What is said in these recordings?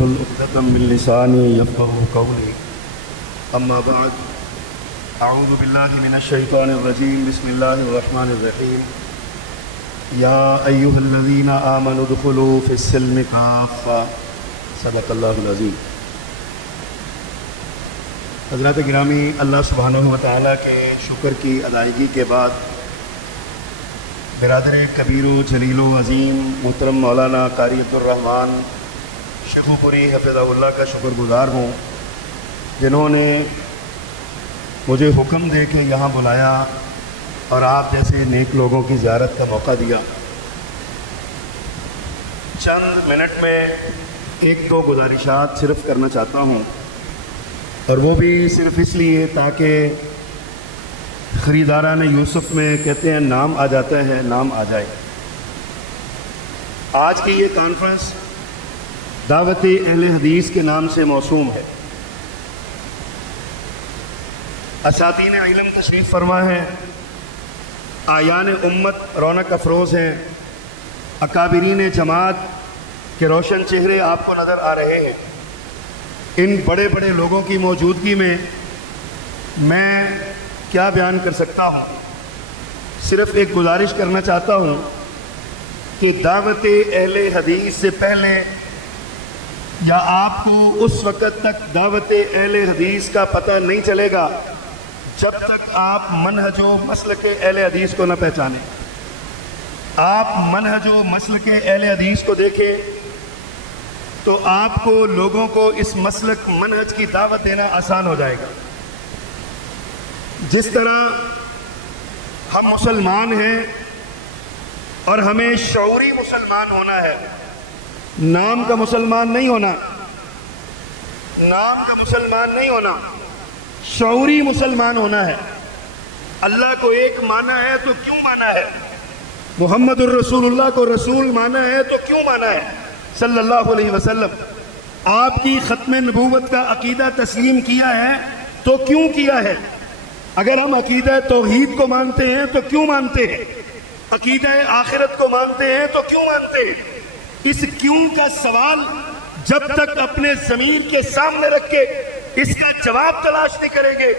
واحلل عقدة من لساني يفقهوا قولي أما بعد أعوذ بالله من الشيطان الرجيم بسم الله الرحمن الرحيم يا أيها الذين آمنوا ادخلوا في السلم كافة صدق الله العظيم۔ حضرات گرامی، اللہ سبحانہ و تعالیٰ کے شکر کی ادائیگی کے بعد برادر کبیر و جلیل و عظیم محترم مولانا قاری عبدالرحمن شیخو پوری حفظہ اللہ کا شکر گزار ہوں، جنہوں نے مجھے حکم دے کے یہاں بلایا اور آپ جیسے نیک لوگوں کی زیارت کا موقع دیا۔ چند منٹ میں ایک دو گزارشات صرف کرنا چاہتا ہوں، اور وہ بھی صرف اس لیے تاکہ خریداران یوسف میں کہتے ہیں نام آ جاتا ہے، نام آ جائے۔ آج کی یہ کانفرنس دعوت اہل حدیث کے نام سے موسوم ہے۔ اساتین علم تشریف فرما ہیں، آیان امت رونق افروز ہیں، اکابرین جماعت کے روشن چہرے آپ کو نظر آ رہے ہیں۔ ان بڑے بڑے لوگوں کی موجودگی میں کیا بیان کر سکتا ہوں؟ صرف ایک گزارش کرنا چاہتا ہوں کہ دعوت اہل حدیث سے پہلے یا آپ کو اس وقت تک دعوت اہل حدیث کا پتہ نہیں چلے گا جب تک آپ منہج و مسلک اہل حدیث کو نہ پہچانیں۔ آپ منہج و مسلک اہل حدیث کو دیکھیں تو آپ کو لوگوں کو اس مسلک منہج کی دعوت دینا آسان ہو جائے گا۔ جس طرح ہم مسلمان ہیں اور ہمیں شعوری مسلمان ہونا ہے، نام کا مسلمان نہیں ہونا، نام کا مسلمان نہیں ہونا، شعوری مسلمان ہونا ہے۔ اللہ کو ایک مانا ہے تو کیوں مانا ہے؟ محمد الرسول اللہ کو رسول مانا ہے تو کیوں مانا ہے صلی اللہ علیہ وسلم؟ آپ کی ختم نبوت کا عقیدہ تسلیم کیا ہے تو کیوں کیا ہے؟ اگر ہم عقیدہ توحید کو مانتے ہیں تو کیوں مانتے ہیں؟ عقیدہ آخرت کو مانتے ہیں تو کیوں مانتے ہیں؟ اس کیوں کا سوال جب تک اپنے ضمیر کے سامنے رکھ کے اس کا جواب تلاش نہیں کریں گے،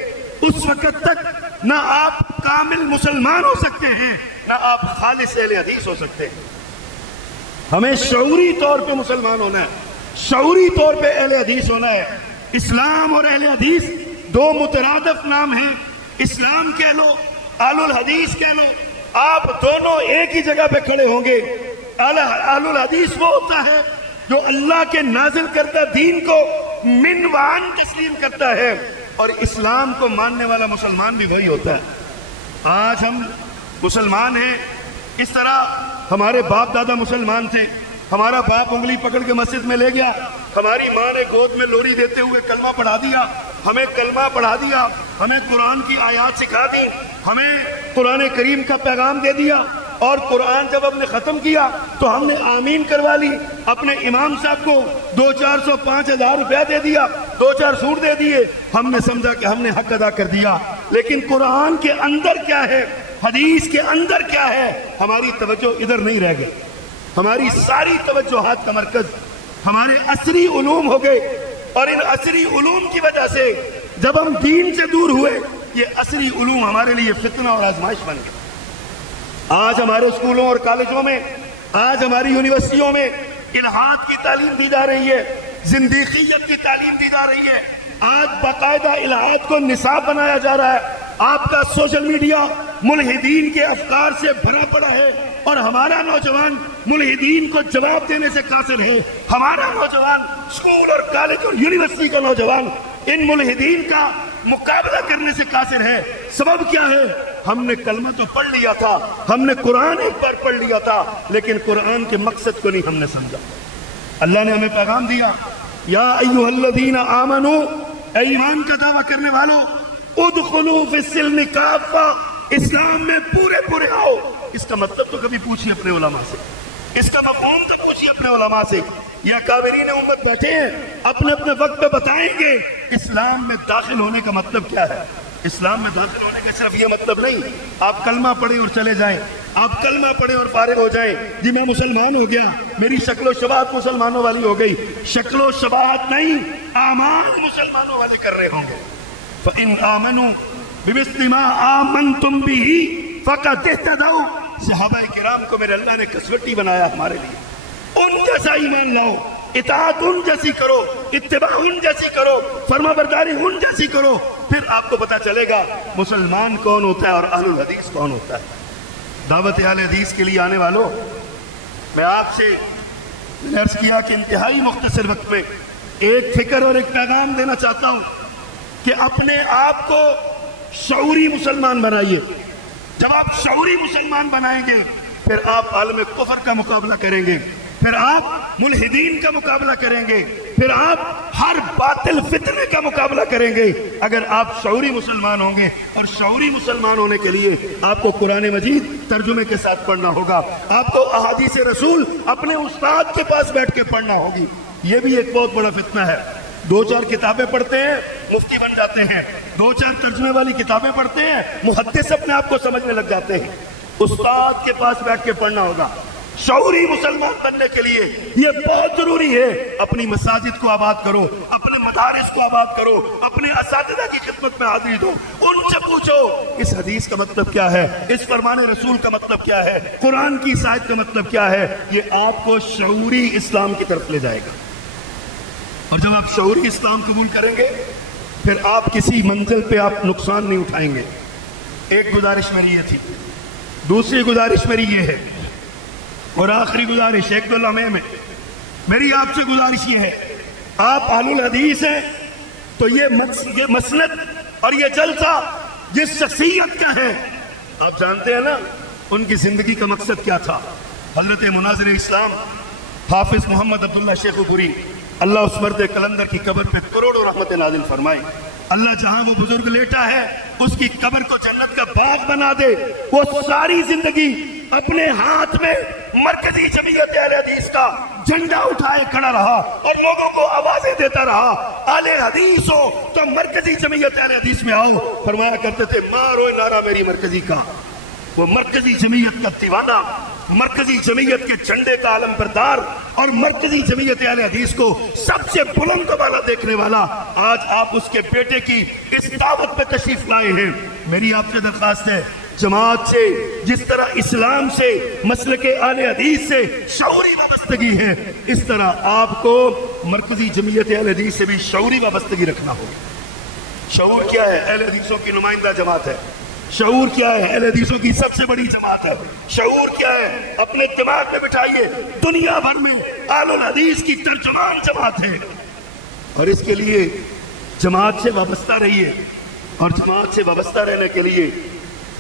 اس وقت تک نہ آپ کامل مسلمان ہو سکتے ہیں، نہ آپ خالص اہل حدیث ہو سکتے ہیں۔ ہمیں شعوری طور پہ مسلمان ہونا ہے، شعوری طور پہ اہل حدیث ہونا ہے۔ اسلام اور اہل حدیث دو مترادف نام ہیں۔ اسلام کہہ لو، اہل الحدیث کہہ لو، آپ دونوں ایک ہی جگہ پہ کھڑے ہوں گے۔ اہل الحدیث وہ ہوتا ہے جو اللہ کے نازل کردہ دین کو من وعن تسلیم کرتا ہے، اور اسلام کو ماننے والا مسلمان بھی وہی ہوتا ہے۔ آج ہم مسلمان ہیں، اس طرح ہمارے باپ دادا مسلمان تھے، ہمارا باپ انگلی پکڑ کے مسجد میں لے گیا، ہماری ماں نے گود میں لوری دیتے ہوئے کلمہ پڑھا دیا، ہمیں کلمہ پڑھا دیا، ہمیں قرآن کی آیات سکھا دی، ہمیں قرآن کریم کا پیغام دے دیا، اور قرآن جب ہم نے ختم کیا تو ہم نے آمین کروا لی، اپنے امام صاحب کو 200-400 5,000 روپیہ دے دیا، 2-4 سوٹ دے دیے، ہم نے سمجھا کہ ہم نے حق ادا کر دیا۔ لیکن قرآن کے اندر کیا ہے، حدیث کے اندر کیا ہے، ہماری توجہ ادھر نہیں رہ گئی۔ ہماری ساری توجہات کا مرکز ہمارے عصری علوم ہو گئے، اور ان عصری علوم کی وجہ سے جب ہم دین سے دور ہوئے، یہ عصری علوم ہمارے لیے فتنہ اور آزمائش بن گئے۔ آج ہمارے اسکولوں اور کالجوں میں، آج ہماری یونیورسٹیوں میں الہاد کی تعلیم دی جا رہی ہے، زندیقیت کی تعلیم دی جا رہی ہے۔ آج باقاعدہ الہاد کو نصاب بنایا جا رہا ہے۔ آپ کا سوشل میڈیا ملحدین کے افکار سے بھرا پڑا ہے، اور ہمارا نوجوان ملحدین کو جواب دینے سے قاصر ہے۔ ہمارا نوجوان، اسکول اور کالج اور یونیورسٹی کا نوجوان ان ملحدین کا مقابلہ کرنے سے قاصر ہے۔ سبب کیا ہے؟ ہم نے کلمہ تو پڑھ لیا تھا، ہم نے قرآن ایک بار پڑھ لیا تھا، لیکن قرآن کے مقصد کو نہیں ہم نے سمجھا۔ اللہ نے ہمیں پیغام دیا، یا ایھا الذین آمنو، اے ایمان کا دعویٰ کرنے والوں، ادخلوا فی السلم کافہ، اسلام میں پورے پورے آؤ۔ اس کا مطلب تو کبھی پوچھیے اپنے علماء سے، اس کا مفہوم تو پوچھیے اپنے علماء سے۔ یہ اکابرین امت بیٹھے ہیں، اپنے اپنے وقت پہ بتائیں گے اسلام میں داخل ہونے کا مطلب کیا ہے۔ اسلام میں داخل ہونے کا صرف یہ مطلب نہیں آپ کلمہ پڑھیں اور چلے جائیں، آپ کلمہ پڑھیں اور فارغ ہو جائیں، جی میں مسلمان ہو گیا، میری شکل و شباہت مسلمانوں والی ہو گئی۔ شکل و شباہت نہیں، اعمال مسلمانوں والے کر رہے ہوں گے۔ فَإِنْ آمَنُوا بِمِثْلِ مَا آمَنْتُمْ بِهِ فَقَدِ اهْتَدَوْا۔ صحابہ کرام کو میرے اللہ نے کسوٹی بنایا ہمارے لیے، ان جیسا ایمان لاؤ، اطاعت ان جیسی کرو، اتباع ان جیسی کرو، فرما برداری ان جیسی کرو، پھر آپ کو پتا چلے گا مسلمان کون ہوتا ہے اور اہل الحدیث کون ہوتا ہے۔ دعوت اہل حدیث کے لیے آنے والوں، میں آپ سے عرض کیا کہ انتہائی مختصر وقت میں ایک فکر اور ایک پیغام دینا چاہتا ہوں کہ اپنے آپ کو شعوری مسلمان بنائیے۔ جب آپ شعوری مسلمان بنائیں گے پھر آپ عالم کفر کا مقابلہ کریں گے، پھر آپ ملحدین کا مقابلہ کریں گے، پھر آپ ہر باطل فتنے کا مقابلہ کریں گے اگر آپ شعوری مسلمان ہوں گے۔ اور شعوری مسلمان ہونے کے لیے آپ کو قرآن مجید ترجمے کے ساتھ پڑھنا ہوگا، آپ کو احادیث رسول اپنے استاد کے پاس بیٹھ کے پڑھنا ہوگی۔ یہ بھی ایک بہت بڑا فتنہ ہے، دو چار کتابیں پڑھتے ہیں مفتی بن جاتے ہیں، دو چار ترجمے والی کتابیں پڑھتے ہیں محدث اپنے آپ کو سمجھنے لگ جاتے ہیں۔ استاد کے پاس بیٹھ کے پڑھنا ہوگا۔ شعوری مسلمان بننے کے لیے یہ بہت ضروری ہے، اپنی مساجد کو آباد کرو، اپنے مدارس کو آباد کرو، اپنے اساتذہ کی خدمت میں حاضری دو، ان سے پوچھو اس حدیث کا مطلب کیا ہے، اس فرمان رسول کا مطلب کیا ہے، قرآن کی اس آیت کا مطلب کیا ہے۔ یہ آپ کو شعوری اسلام کی طرف لے جائے گا، اور جب آپ شعوری اسلام قبول کریں گے پھر آپ کسی منزل پہ آپ نقصان نہیں اٹھائیں گے۔ ایک گزارش میری یہ تھی، دوسری گزارش میری یہ ہے، اور آخری گزارش ایک دو لمحے میں میری آپ سے گزارش یہ ہے، آپ اہل الحدیث ہیں تو یہ مسند اور یہ جلسہ جس شخصیت کا ہے، آپ جانتے ہیں نا ان کی زندگی کا مقصد کیا تھا۔ حضرت مناظر اسلام حافظ محمد عبداللہ شیخ پوری، اللہ اس مرد کلندر کی قبر پہ کروڑوں رحمت نازل فرمائے، اللہ جہاں وہ بزرگ لیٹا ہے اس کی قبر کو جنت کا باغ بنا دے۔ وہ ساری زندگی اپنے ہاتھ میں مرکزی جمعیت اہل حدیث کا جھنڈا اٹھائے کھڑا رہا اور لوگوں کو آوازیں دیتا رہا، اہل حدیث ہو تو مرکزی جمعیت اہل حدیث میں آؤ۔ فرمایا کرتے تھے مارو نعرہ میری مرکزی کا۔ وہ مرکزی جمعیت کا دیوانہ، مرکزی جمعیت کے جھنڈے کا علم بردار اور مرکزی جمعیت اہل حدیث کو سب سے بلند والا دیکھنے والا، آج آپ اس کے بیٹے کی اس دعوت پہ تشریف لائے ہیں۔ میری آپ سے درخواست ہے، جماعت سے جس طرح اسلام سے مسلک اہل حدیث سے شعوری وابستگی ہے، اس طرح آپ کو مرکزی جمعیت اہل حدیث سے بھی شعوری وابستگی رکھنا ہوگی۔ شعور کیا ہے؟ اہل حدیثوں کی نمائندہ جماعت ہے۔ شعور کیا ہے؟ اہل حدیثوں کی سب سے بڑی جماعت ہے۔ شعور کیا ہے؟ اپنے دماغ میں بٹھائیے، دنیا بھر میں اہل الحدیث کی ترجمان جماعت ہے، اور اس کے لیے جماعت سے وابستہ رہیے، اور جماعت سے وابستہ رہنے کے لیے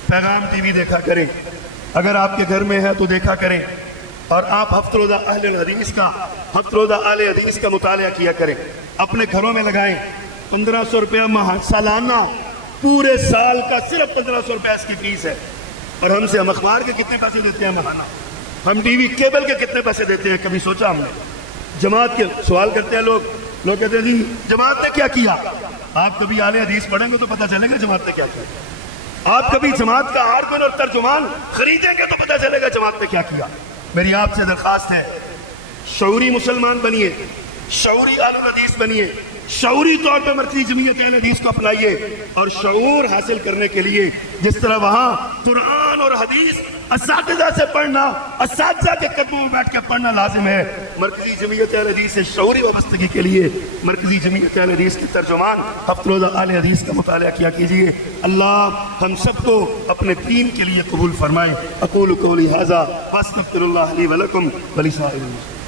پیغام ٹی وی دیکھا کریں، اگر آپ کے گھر میں ہے تو دیکھا کریں، اور آپ ہفتہ روزہ اہل حدیث کا مطالعہ کیا کریں، اپنے گھروں میں لگائیں۔ 1500 روپیہ سالانہ، پورے سال کا صرف 1500 روپیہ اس کی فیس ہے، اور ہم اخبار کے کتنے پیسے دیتے ہیں ماہانہ، ہم ٹی وی کیبل کے کتنے پیسے دیتے ہیں؟ کبھی سوچا ہم نے؟ جماعت کے سوال کرتے ہیں لوگ کہتے ہیں جی جماعت نے کیا کیا؟ آپ کبھی اہل حدیث پڑھیں گے تو پتہ چلے گا جماعت نے کیا کیا۔ آپ کبھی جماعت کا آرگن اور ترجمان خریدیں گے تو پتہ چلے گا جماعت نے کیا کیا۔ میری آپ سے درخواست ہے، شعوری مسلمان بنیے، شعوری اہل الحدیث بنیے، شعوری طور پہ مرکزی جمعیت اہل حدیث کو اپنائیے، اور شعور حاصل کرنے کے لیے جس طرح وہاں قرآن اور حدیث اساتذہ سے پڑھنا، اساتذہ کے قدموں میں بیٹھ کے پڑھنا لازم ہے، مرکزی جمعیت اہل حدیث سے شعوری وابستگی کے لیے مرکزی جمعیت اہل حدیث کی ترجمان ہفتہ روزہ اہل حدیث کا مطالعہ کیا کیجیے۔ اللہ ہم سب کو اپنے دین کے لیے قبول فرمائے۔ اقول قولی ھذا واستغفر اللہ لی ولکم ولسائر المسلمین۔